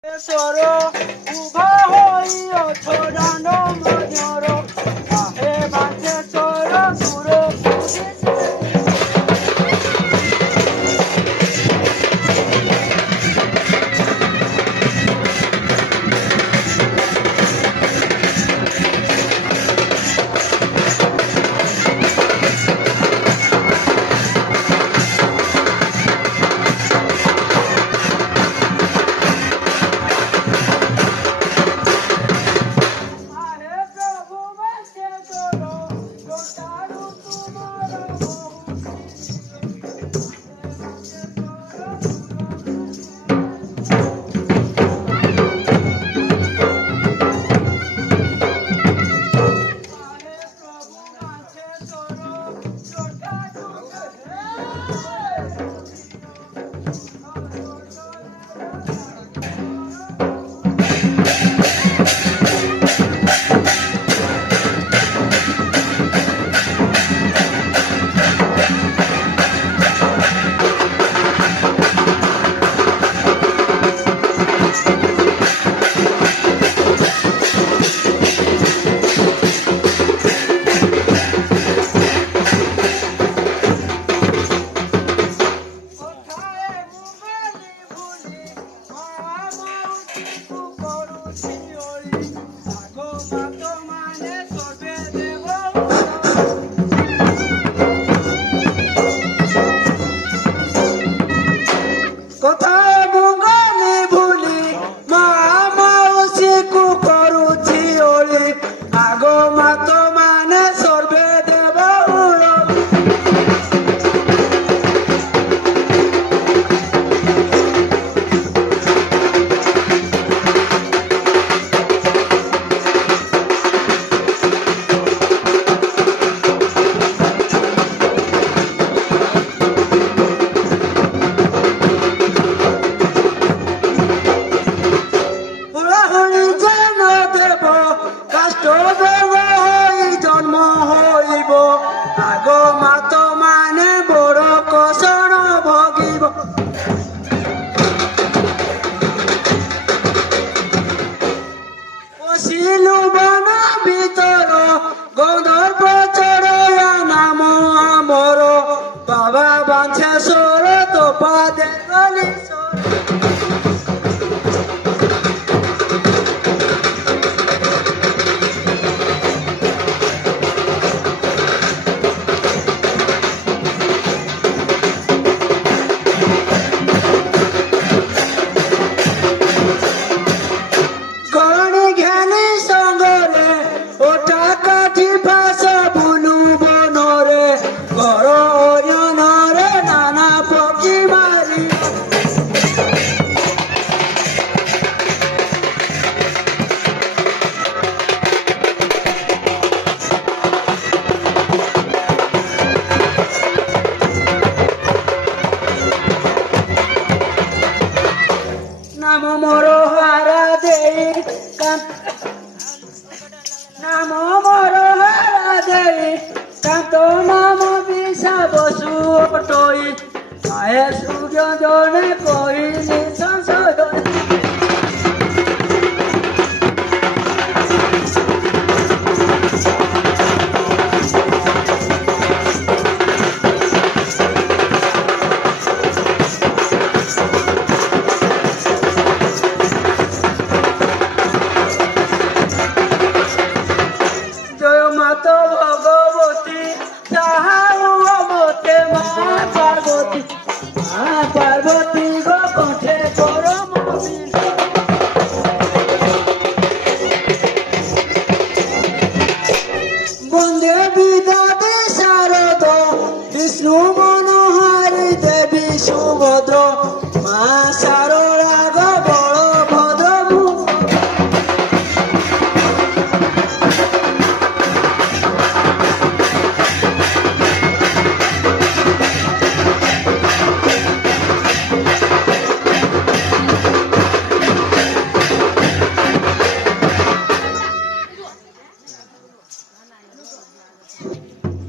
Tesoro, uva hoy ochorano mañoro, ahe van tesoro duro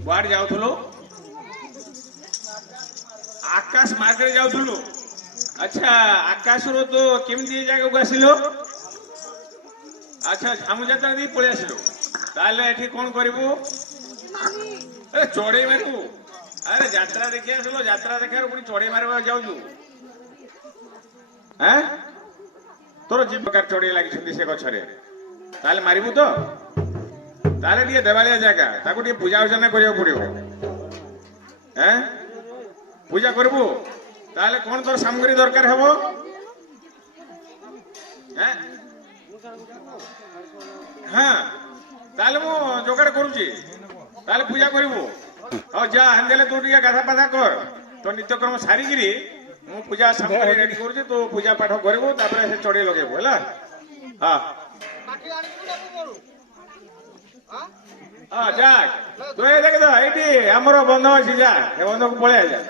କୁଆଡେ ଯାଉଥିଲୁ? ଆକାଶ ମାର୍ଗରେ ଯାଉଥିଲୁ? আচ্ছা আকাশରୁ তো কেମିତି এই জায়গাକୁ ଆସିଲ? আচ্ছা ঝামু যাত্ରା ଦେଇ ପଳେଇ ଆସିଲୁ। ତାହେଲେ ଏଠି କଣ କରିବୁ? ଆରେ ଚଢେଇ ମାରିବୁ। ଆରେ ଯାତ୍ରା ଦେଖି ଆସିଲ, ଯାତ୍ରା ଦେଖିବାରୁ ପୁଣି ଚଢେଇ ମାରିବାକୁ ଯାଉଛୁ? ଆଁ ତୋର ଯେ ପ୍ରକାର ଚଢେଇ ଲାଗିଛନ୍ତି ସେ ଗଛରେ, ତାହେଲେ ମାରିବୁ ତ? ତାହେଲେ ଟିକେ ଦେବାଳିଆ ଜାଗା, ତାକୁ ଟିକେ ପୂଜା ଅର୍ଚ୍ଚନା କରିବାକୁ ପଡିବ। ପୂଜା କରିବୁ? ତାହେଲେ କଣ ତୋର ସାମଗ୍ରୀ ଦରକାର ହବ? ହଁ ତାହେଲେ ମୁଁ ଯୋଗାଡ଼ କରୁଛି। ତାହେଲେ ପୂଜା କରିବୁ। ହଉ ଯା ହେଲେ ତୁ ଟିକେ ଗାଧା ପାଧା କର, ତୋ ନିତ୍ୟକ୍ରମ ସାରିକିରି ମୁଁ ପୂଜା ସାମଗ୍ରୀ ରେଡି କରୁଛି। ତୁ ପୂଜା ପାଠ କରିବୁ, ତାପରେ ସେ ଚଢେଇ ଲଗେଇବୁ ହେଲା। ହଁ ହଁ ଯା ତୁ ଏ ଦେଖ ଏଇଠି ଆମର ବନ୍ଧ ଅଛି, ଯା ଏ ବନ୍ଧକୁ ପଳେଇ ଯା।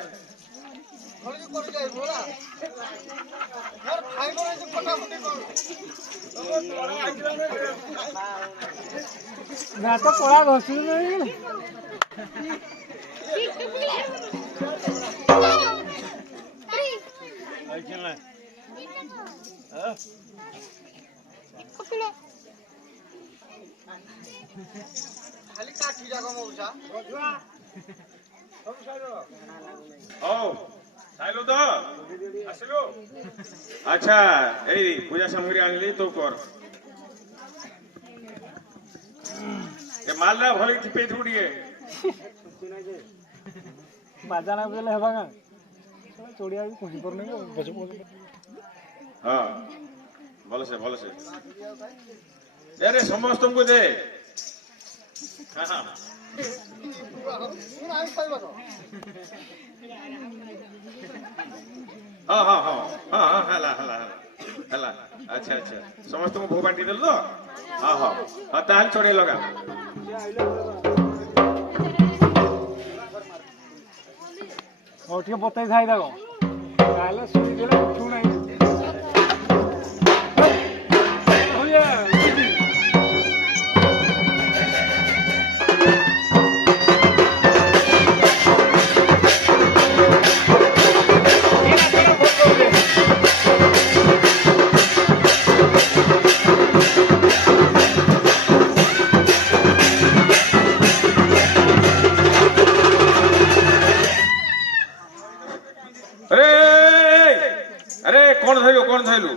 ନା ତ କଳା ଘଷୁ ଖାଲି କାଠି ଯାକ ମଉସା ହଉ ଖାଇଲୁ ତ ଆସିଲୁ? ଆଚ୍ଛା ଏଇ ପୂଜା ସାମଗ୍ରୀ ଆଣିଲି ତୁ କର। ଏ ମାଲଟା ଭଲ ଚିପେଇଥିବୁ ଟିକେ। ବାଜାନା ବେଲେ ହେବା ଗାଁ ଚୋଡ଼ିଆ ବି ପହଞ୍ଚି ପାରୁନି। ହଁ ଭଲସେ ଭଲସେ ରେ ସମସ୍ତଙ୍କୁ ଦେ। ହଁ ହଁ ହଁ ହଁ ହଁ ହେଲା ହେଲା ହେଲା। ଆଚ୍ଛା ଆଚ୍ଛା ସମସ୍ତଙ୍କୁ ଭୋଗ ବାଣ୍ଟି ଦେଲୁ ତ? ହଁ ହଁ ହଁ ତାହେଲେ ଚଢେଇ ଲଗା। ହଉ ଟିକେ ବତେଇ ଥାଇ ତାକୁ, ତାହେଲେ ଶୁଣିଦେଲେ ଉଠୁ ନାହିଁ। अरे कौन धरलु कौन धरलु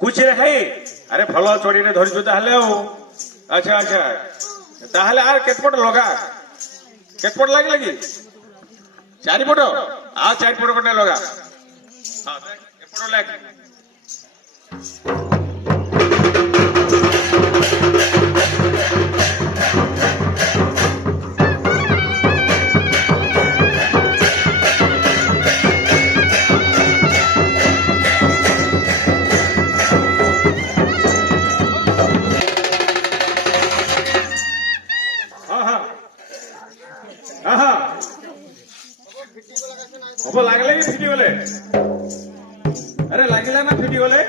कुचिरे खाई? अरे भल चढ़ी धरचु ताहले। अच्छा अच्छा ताहले आर केतपट लगा, केतपट लगे लगी? चारिपट आ चारिपट पटे लगा। हाँ एपट लग। लगले कि फिटी गले? अरे लगिला ना फिटी गले?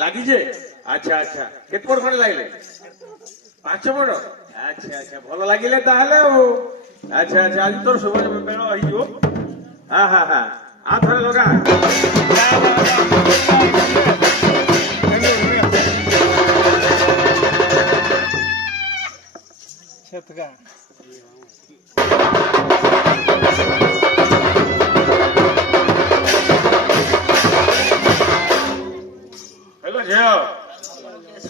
लगी जे? अच्छा अच्छा केत पट खंडे लगले? 5 पट? अच्छा अच्छा भल लगिले ताहले। अच्छा अच्छा आज तोर शुभ बेल हो। हाँ हाँ हाँ आ थोड़े लगा। छतका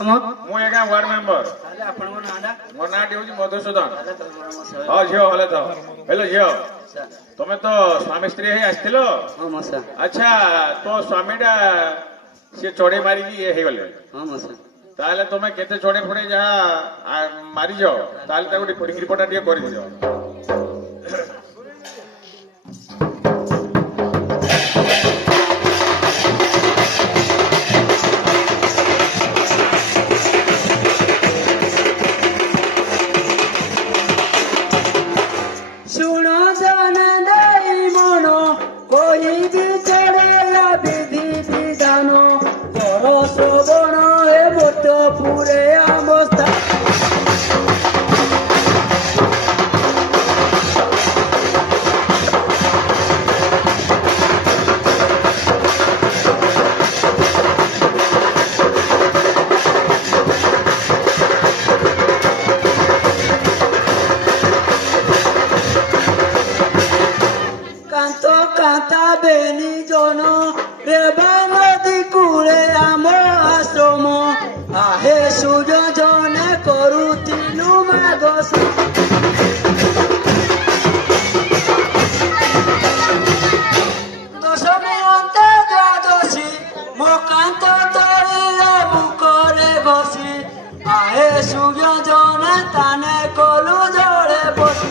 मु एका वार्ड मेंबर। मोर ना मधुसूदन। हाँ झील भले तो हेलो झील तुम तो स्वामी स्त्री है आसथिल? अच्छा तो स्वामी टा सी चढ़े मारिकी ये हो गले? ताहले तुम केते चढ़े फड़े जहाँ मारिज ताहले ताको रिपोर्ट टिके कर दियो। ରେବା ନଦୀ କୂଳେ ଆମ ଆଶ୍ରମ ଆହେ ସୂର୍ଯ୍ୟ ଜନେ କରୁଥିଲୁ ମାଗ ଦଶମୀ ଅନ୍ତେ ଦ୍ୱାଦଶୀ ମକାନ୍ତ ତଳିର ବୁକରେ ବସି ଆହେ ସୂର୍ଯ୍ୟ ଜନେ ତାନେ କଲୁ ଜଳେ ବସି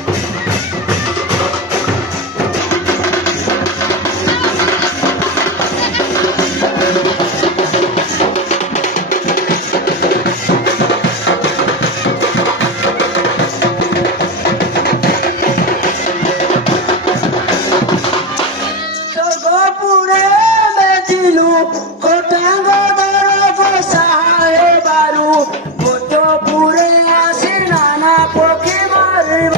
স্বর্গপুরে বেজিলু কোটাঙ্গ দরব সাহায্য বারু মধ্যপুরে আসি নানা পক্ষী মারিব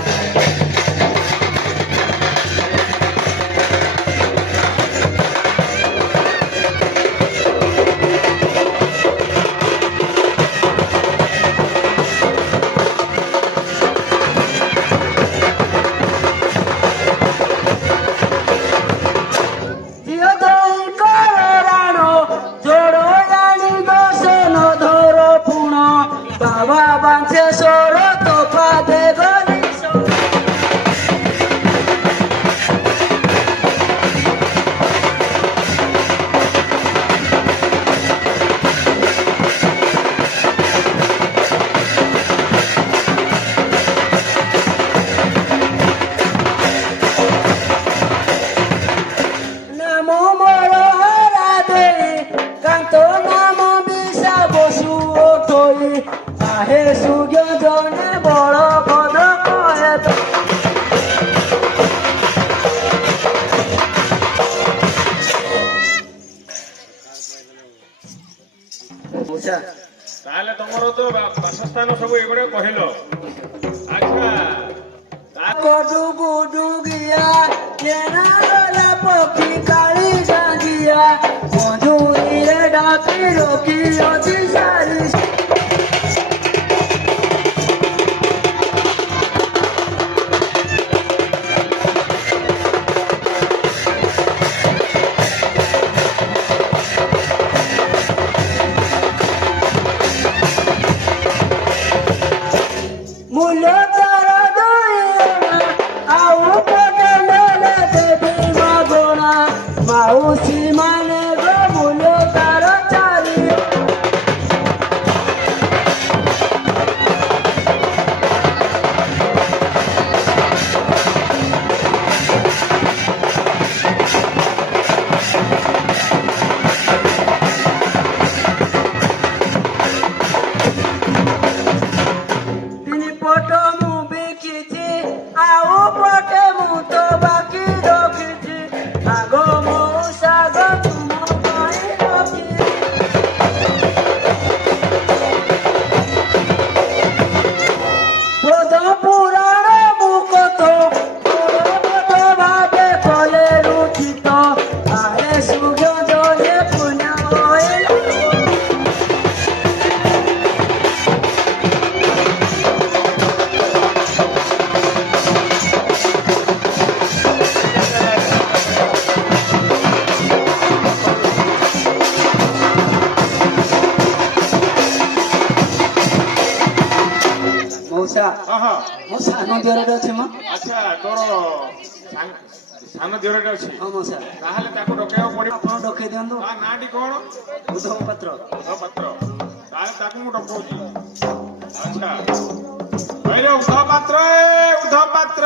বাবা বাঁচে সর তোফা দে গলি নাম মর হরা দে কান্ত নাম বিষা বসু ওঠই আহে সূর্য জনে বড় পদ কহে তো ତାହେଲେ ତମର ତ ବାସସ୍ଥାନ ସବୁ ଏଗୁଡା କହିଲ। ଆଚ୍ଛା কটু গুডু গিয়া কেনা গলা পক্ষী কালি গাঁজিয়া মধুরে ডাকি রকি অতি সারি মূল্য তার দইনা আউ পটে মেলে দেবী মাগনা মাউসী মানে গো মূল্য তার চারি তিনি পট মু বিকিছি আউ পটে মু তো বাকি রখিছি আগ মৌসাগ তুম পাই রখি বোধ পুরাণ মুকত বড় ভাবে কলে রুচিত আহে সূর্য জলে পুণ্য হইল ମଉସା ହଁ ହଁ ମୋ ସାନ ଝିଅଟେ ଅଛି ମ ଆଚ୍ଛା ତୋର ସାନ ଦିଅରଟେ ଅଛି। ହଁ ମଉସା ତାହେଲେ ତାକୁ ଡକେଇବାକୁ ପଡିବ। ଆପଣ ଡକେଇ ଦିଅନ୍ତୁ ତା ନାଁଟି କଣ? ଉଦ୍ଧବ ପାତ୍ର ଉଦ୍ଧବ ପାତ୍ର। ତାହେଲେ ତାକୁ ମୁଁ ଡକଉଛି। ଆଚ୍ଛା ଉଦ୍ଧବ ପାତ୍ର ଉଦ୍ଧବ ପାତ୍ର